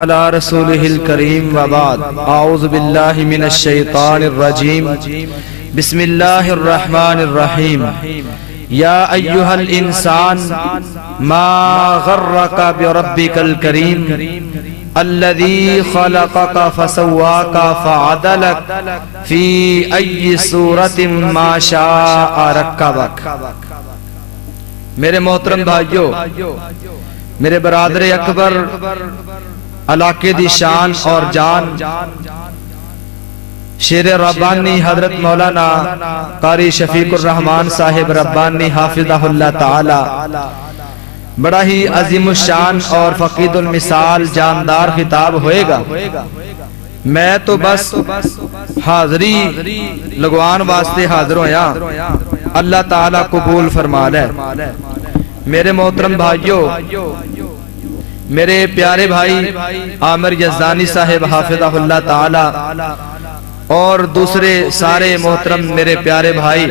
على رسوله الكريم وبعد اعوذ بالله من الشيطان الرجيم بسم الله الرحمن الرحيم يا ايها الانسان ما غرك بربك الكريم الذي خلقك فسواك فعدلك في اي صورة ما شاء ركبك۔ میرے محترم بھائیو، میرے برادر اکبر، علاقے دی شان اور جان، شیر ربانی حضرت مولانا قاری شفیق الرحمان صاحب ربانی حافظہ اللہ تعالی، بڑا ہی عظیم الشان اور فقید المثال جاندار خطاب ہوئے گا۔ میں تو بس حاضری لگوان واسطے حاضر ہویا، اللہ تعالی قبول فرما لے۔ میرے محترم بھائیو، میرے پیارے بھائی عامر یزدانی صاحب حافظہ اللہ تعالی اور دوسرے سارے محترم میرے پیارے بھائی،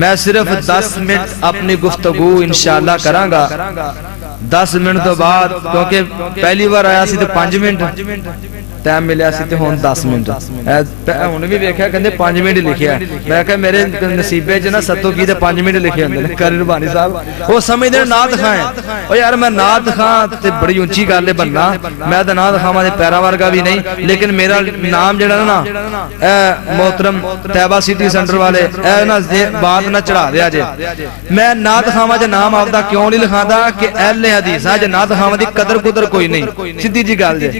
میں صرف 10 منٹ اپنی گفتگو انشاءاللہ کروں گا۔ 10 منٹ تو بعد، کیونکہ پہلی بار آیا سی تو 5 منٹ ٹائم ملیا سی تے ہن 10 منٹ ہن بھی ویکھیا کہندے 5 منٹ لکھیا ہے۔ میں کہ میرے نصیبے چ نا ستو کی تے 5 منٹ لکھے ہوندے نے۔ کرن ربانی صاحب او سمجھدے نعت خاں ہیں، او یار میں نعت خاں تے بڑی اونچی گل ہے بننا، میں تے نعت خاں دے پیرا ورگا بھی نہیں، لیکن میرا نام جڑا نا اے محترم طیبہ سٹی سینٹر والے اے نا بات نہ چڑھا دیا جے۔ میں نعت خاں وچ نام آپدا کیوں نہیں لکھاندا کہ اہل حدیث ہے، نعت خاں دی قدر قدر کوئی نہیں، سیدھی جی گل جے۔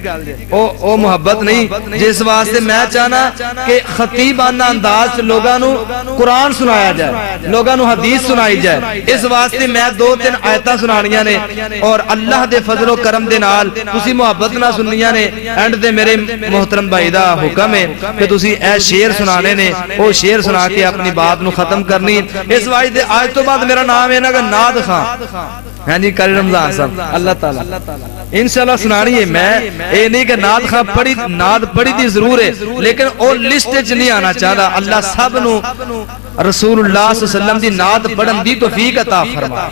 او محبت نہیں، جس واسطے میں چاہنا کہ خطیبانہ انداز لوگاں نو قرآن سنایا جائے، لوگاں نو حدیث سنائی جائے۔ اس واسطے میں 2-3 آیتاں سنانیاں نے اور اللہ دے فضل و کرم دے نال تسی محبت نہ سننیاں نے۔ اینڈ دے میرے محترم بھائی دا حکم ہے کہ تسی اے شعر سنانے نے، او شعر سنا کے اپنی بات نو ختم کرنی۔ اس واسطے آج تو بعد میرا نام ہے نا کہ نعت خاں، ہاں جی کل رمضان صاحب اللہ تعالیٰ انشاءاللہ سنانی ہے۔ میں اے نہیں کہ نعت خاں پڑھی، نعت پڑھی دی ضرور ہے، لیکن او لسٹ وچ نہیں آنا چاہتا۔ اللہ سب نو رسول اللہ صلی اللہ علیہ وسلم دی نعت پڑھن دی توفیق عطا فرما۔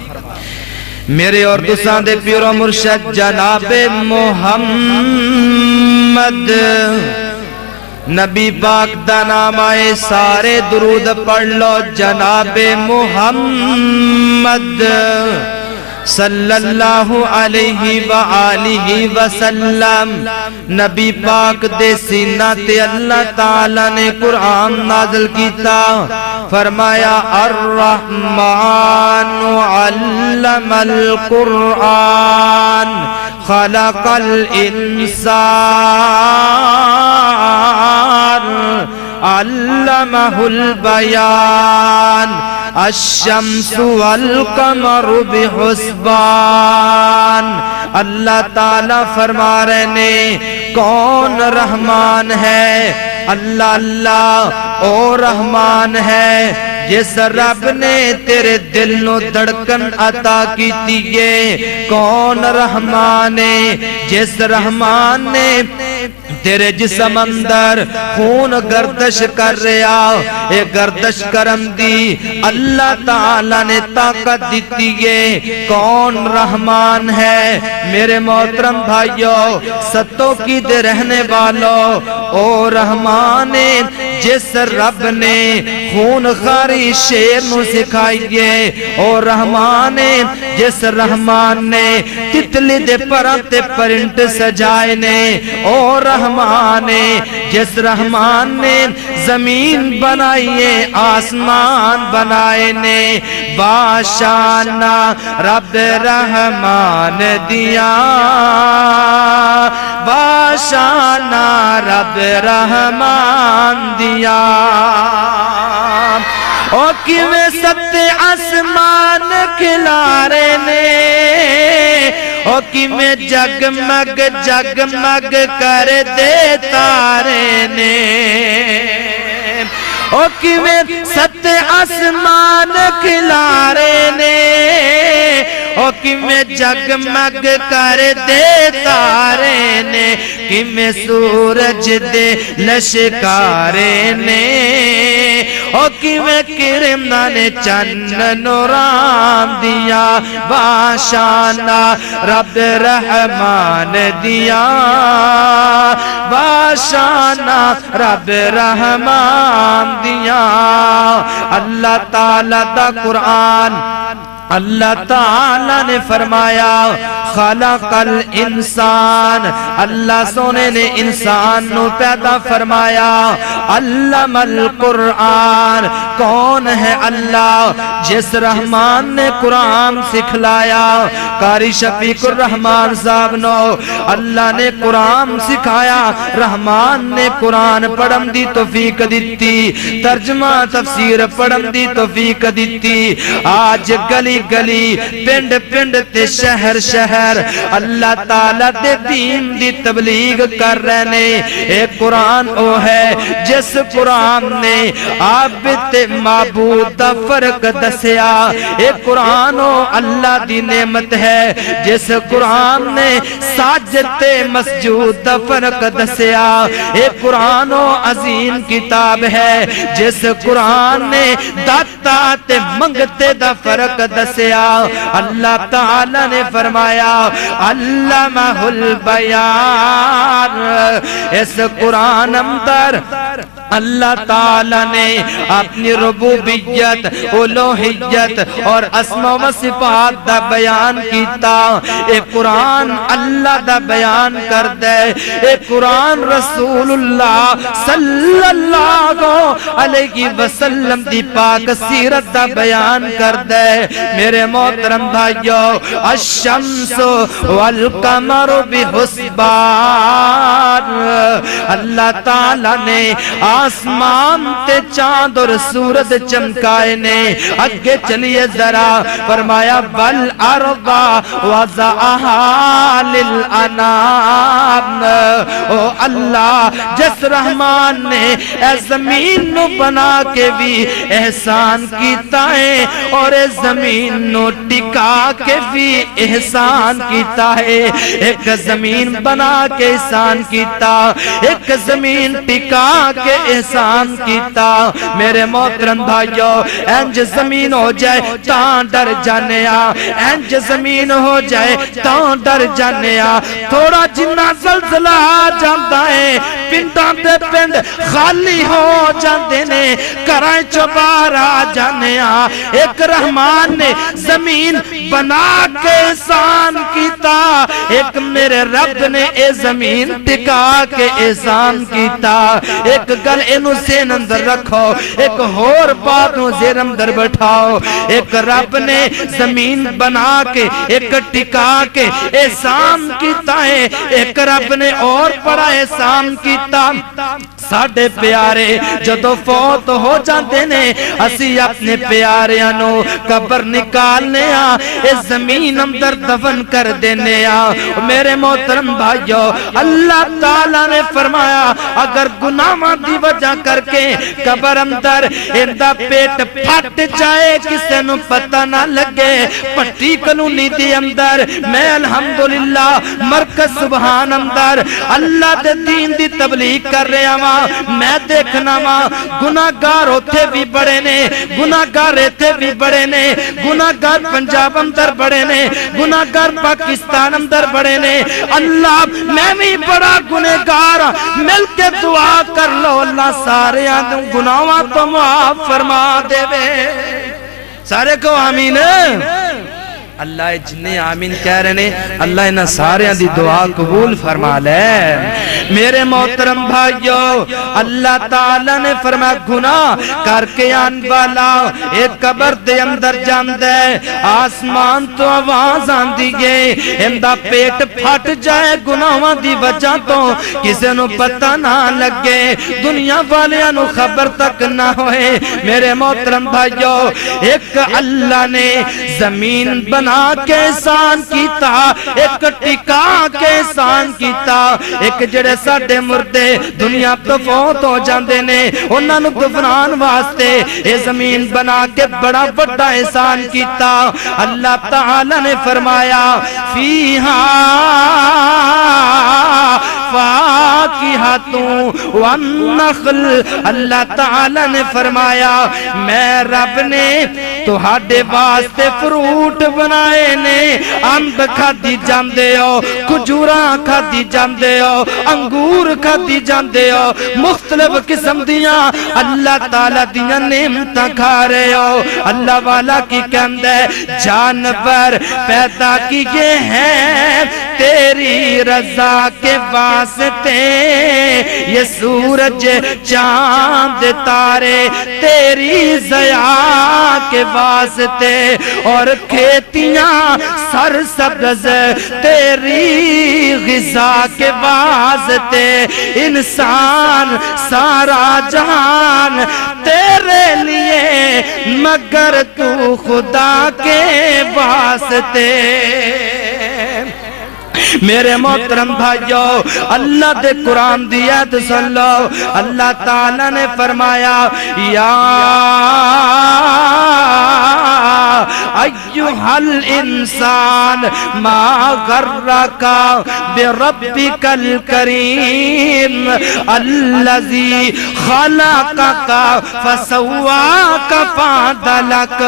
میرے اور تساں دے پیر و مرشد جناب محمد نبی پاک دا نام آئے، سارے درود پڑھ لو۔ جناب محمد صلی اللہ علیہ وآلہ وسلم، نبی پاک دے سینہ تے اللہ تعالیٰ نے قرآن نازل کیتا، فرمایا الرحمن علم القرآن خلق الانسان علمہ البیان الشمس والقمر بحسبان۔ اللہ تعالیٰ فرما رہے نے کون رحمان ہے؟ اللہ اللہ او رحمان ہے جس رب نے تیرے دل نو دھڑکن عطا کی دیئے۔ کون رحمان ہے؟ جس رحمان نے تیرے جسم اندر خون گردش کر رہا، اے گردش کرم دی اللہ تعالیٰ نے طاقت دیتی ہے۔ کون رحمان ہے؟ میرے محترم بھائیو، ستوں کی دے رہنے والوں، او رحمان ہے جس رب نے خون خاری شیر نو سکھائیے۔ او رحمان ہے جس رحمان نے تتلی دے پراتے پرنٹ سجائے نے۔ او رحمان ہے جس رحمان نے زمین بنائیے، آسمان بنائے نے۔ باشانہ رب رحمان دیا، باشانہ رب رحمان دیا۔ او کیویں ستے آسمان کھلارے نے، او کیویں جگمگ جگمگ کر دے تارے نے۔ او کیویں ستے آسمان کھلارے نے، او کیویں جگمگ کر دے تارے نے۔ کیویں سورج دے لشکارے نے، او کیویں کرنا نے چن نوران دیا باشانہ رب رحمان دیا باشانہ رب رحمان دیا اللہ تعالیٰ دا قرآن اللہ تعالیٰ نے فرمایا خلق الانسان اللہ سونے نے انسان نو پیدا فرمایا علم القرآن کون ہے اللہ جس رحمان نے قرآن سکھلایا قاری شفیق الرحمان صاحب نو اللہ نے قرآن سکھایا رحمان نے قرآن پڑھن دی توفیق دیتی ترجمہ تفسیر پڑھن دی توفیق دیتی آج گلی گلی پنڈ پنڈ تے شہر شہر اللہ تعالیٰ دے دین دی تبلیغ کر رہنے اے قرآن او ہے جس قرآن نے عابد تے معبود دا فرق دسیا اے قرآن او اللہ دی نعمت ہے جس قرآن نے ساجد تے مسجود دا فرق دسیا اے قرآن او عظیم کتاب ہے جس قرآن نے داتا تے منگتے دا فرق دسیا اللہ تعالیٰ نے فرمایا علمہ البیان اس قرآن اندر اللہ تعالیٰ نے اپنی ربوبیت الوہیت اور اسماء و صفات دا بیان کیتا اے قرآن اللہ دا بیان کر دے اے قرآن رسول اللہ صلی اللہ علیہ وسلم دی پاک سیرت دا بیان کر دے میرے محترم بھائیو الشمس والقمر بحسبان اللہ تعالیٰ نے آسمان تے چاند اور سورج چمکائے نے اگے چلیے ذرا فرمایا والارض وضعها للانام او اللہ جس رحمان نے اے زمین نو بنا کے بھی احسان کیتا ہے اور اے زمین نو ٹکا کے بھی احسان کیتا ہے ایک زمین بنا کے احسان کیتا ایک زمین ٹکا کے احسان کیتا میرے محترم بھائیو انج زمین ہو جائے تاں ڈر جانیا انج زمین ہو جائے تاں ڈر جانیا تھوڑا جنہ زلزلہ جاندا ہے پنڈاں تے پنڈ خالی ہو جاندے نے کرائیں چو باہر آ جانیا ایک رحمان نے زمین بنا کے احسان کیتا ایک میرے رب نے اے زمین ٹکا کے احسان کیتا ایک گل اینو سین اندر رکھو ایک ہور بات نو زیر اندر بٹھاؤ ایک رب نے زمین بنا کے ایک ٹکا کے احسان کیتا ہے ایک رب نے اور بڑا احسان کیتا ساڑھے پیارے جدو فوت ہو جاندے نے اسی اپنے پیاریاں نو قبر نکالنے اس زمین اندر دفن کر دینے میرے محترم بھائیو اللہ تعالیٰ نے فرمایا اگر گناہاں دی وجہ کر کے قبر اندر اندہ پیٹ پھٹ جائے کسے نو پتہ نہ لگے پٹی کلونی دی اندر میں الحمدللہ مرکز سبحان اندر اللہ دے دین دی تبلیغ کر رہے ہاں میں دیکھنا ماں گناہگار ہوتے بھی بڑے نے گناہگار رہتے بھی بڑے نے گناہگار پنجاب اندر بڑے نے گناہگار پاکستان اندر بڑے نے اللہ میں بھی بڑا گناہگار مل کے دعا کر لو اللہ سارے گناہاں تو معاف فرما دے بے سارے کو آمین اللہ جنہیں آمین کہہ رہے ہیں اللہ انہاں سارے دی دعا قبول فرما لے میرے محترم بھائیو اللہ تعالیٰ نے فرمایا گناہ کر کے آن والا ایک قبر دے اندر جاندے آسمان تو آواز آن دیئے اندہ پیٹ پھٹ جائے گناہاں دی وجہ تو کسے نو پتہ نہ لگے دنیا والے نو خبر تک نہ ہوئے میرے محترم بھائیو ایک اللہ نے زمین بنا کے احسان کیتا ایک ٹکا کے احسان کیتا ایک جڑے ساڈے مردے دنیا تو فوت ہو جاندے نے انہاں نو دفنان واسطے اے زمین بنا کے بڑا بڑا احسان کیتا اللہ تعالی نے فرمایا فیہا فاکہۃ والنخل، اللہ تعالی نے فرمایا میں رب نے تہاڈے واسطے فروٹ بنائے نے، امب کھادی جاندے ہو، کھجوراں کھادی جاندے ہو، انگور کھادی جاندے ہو، مختلف قسم دیاں اللہ تعالی دیاں نعمتاں کھا رہے ہو۔ اللہ والا کی کہندا ہے جانور پیدا کیے ہیں تیری رضا کے واسطے، یہ سورج چاند تارے تیری ضیاء کے واسطے، اور کھیتیاں سرسبز تیری غذا کے واسطے، انسان سارا جہان تیرے لیے مگر تو خدا کے واسطے۔ میرے محترم بھائیو، اللہ دے قرآن دی آیت سن لو، اللہ تعالیٰ نے فرمایا یا ایھا الانسان ما غرک بربک الکریم الذی خلقک فسواک فعدلک۔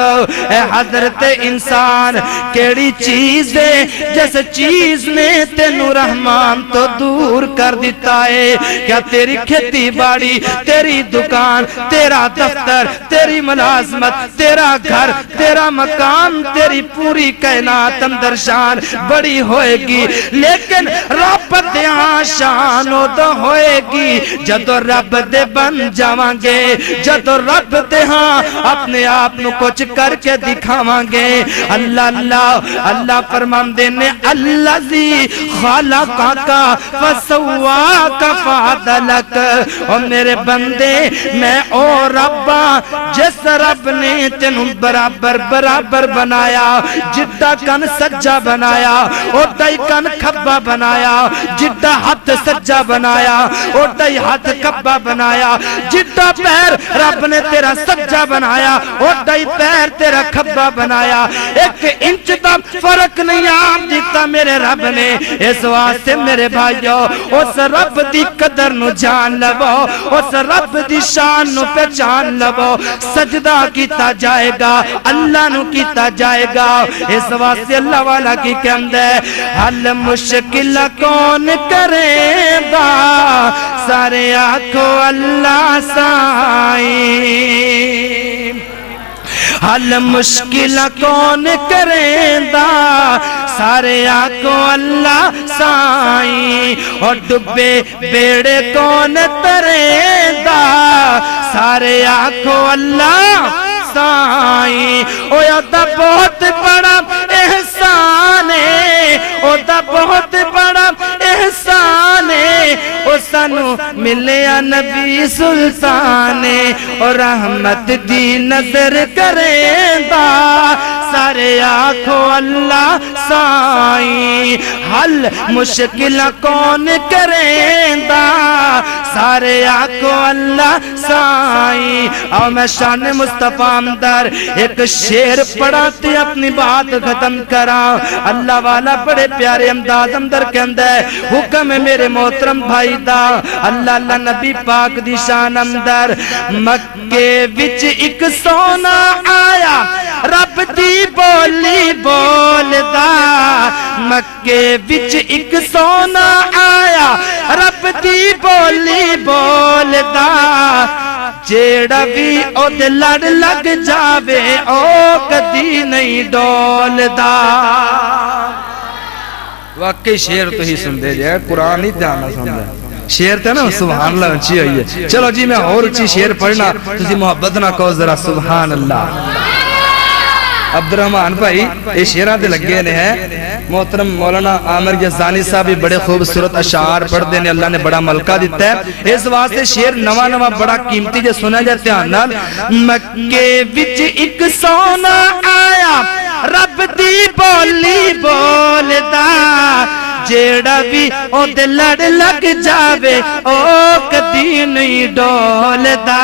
اے حضرت انسان کیڑی چیز ہے جس چیز نے تینو رحمان تو دور کر دیتا ہے؟ کیا تیری کھیتی باڑی، تیری دکان، تیرا دفتر، تیری ملازمت، تیرا گھر، تیرا مکان، تیری پوری کائنات اندر شان بڑی ہوئے گی، لیکن رب دیاں شان ادو ہوئے گی جدو رب دے بن جاواں گے، جدو رب دے ہاں اپنے آپ نو کچھ کر کے دکھاواں گے۔ اللہ اللہ اللہ فرماندے نے الذی خلقک فسواک فعدلک، اور میرے بندے میں او ربا جس رب نے تینوں برابر برابر بنایا، جدہ کن سجا بنایا اوڈا ہی کن کھبا بنایا، جدہ ہاتھ سجا بنایا اوڈا ہی ہاتھ کھبا بنایا، جدہ پیر رب نے تیرا سجا بنایا اوڈا ہی پیر تیرا کھبا بنایا، ایک انچ دا فرق نہیں آپ دیتا میرے رب نے۔ اس واسطے میرے بھائیو اس رب دی قدر نو جان لو، اس رب دی شان نو پہچان لو، سجدہ کیتا جائے گا اللہ نو کیتا جائے گا۔ اس واسطے اللہ والا کی کہندہ ہے حل مشکل کون کرے گا، سارے آنکھو اللہ سائیں، حل مشکل کون کریں دا، سارے آنکھوں اللہ سائیں، اور ڈبے بیڑے کون تریں دا، سارے آنکھوں اللہ سائیں۔ او دا بہت بڑا احسان ہے، او دا بہت بڑا احسان ہے، او سانو ملیا نبی سلطان، اور رحمت دی نظر کریں دا، سارے آنکھوں اللہ سائیں، حل مشکل کون کریں دا، سارے آنکھوں اللہ سائیں۔ اور میں شان مصطفیٰ اندر ایک شعر پڑھاتے اپنی بات ختم کرا۔ اللہ والا بڑے پیارے انداز اندر کے اندر حکم ہے میرے محترم بھائی دا، اللہ اللہ نبی پاک دی شان اندر مکے وچ ایک سونا آیا رب دی بولی بولدا، مکے وچ ایک سونا آیا رب دی بولی بولدا، جیڑا بھی او دے لڑ لگ جاوے او کدی نہیں ڈولدا۔ واقعی شعر تو ہی سن دے جائے، قرآن ہی دھیان نہ سن دے، شعر تے نا سبحان اللہ اچھی ہوئی ہے۔ چلو جی میں اور اچھی شعر پڑھنا، تسی محبت نہ کہو ذرا سبحان اللہ۔ عبدالرحمن بھائی یہ شعران دے لگے نے ہیں، محترم مولانا عامر یزدانی صاحب بھی بڑے خوبصورت اشعار پڑھ دینے اللہ نے بڑا ملکہ دیتا ہے۔ اس واسطے شعر نواں نواں بڑا قیمتی جو سنا جاتے ہیں نال مکے وچ ایک سونا آیا رب دی بولی بولدا، جیڑا بھی او دے لڑ لگ جاوے او کدی نہیں ڈولدا،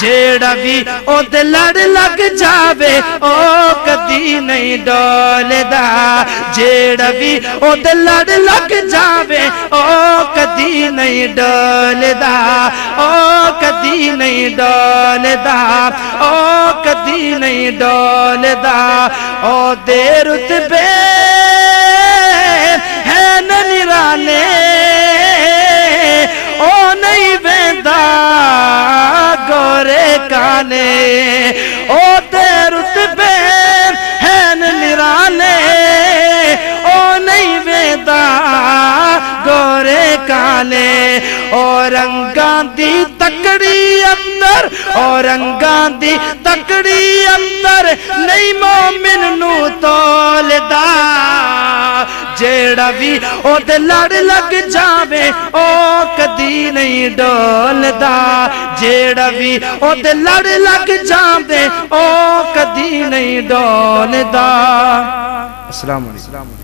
جیڑا بھی او دے لڑ لگ جاوے او کدی نہیں ڈولدا، جیڑا بھی او دے لڑ لگ جاوے او نہیں ڈولدا او کدی نہیں ڈولدا او کدی نہیں ڈولدا او دے رتبے ہے نرانے او نہیں ویندا گورے کانے او دے رتبے ہے نرانے او نہیں ویندا گورے کانے اور رنگاں دی تکڑی اندر اور رنگاں دی تکڑی اندر نہیں مومن نو تولدا جیڑا بھی او دے لڑ لگ جاوے او کدی نہیں ڈولدا جیڑا بھی او دے لڑ لگ جاوے او کدی نہیں ڈولدا۔ السلام علیکم۔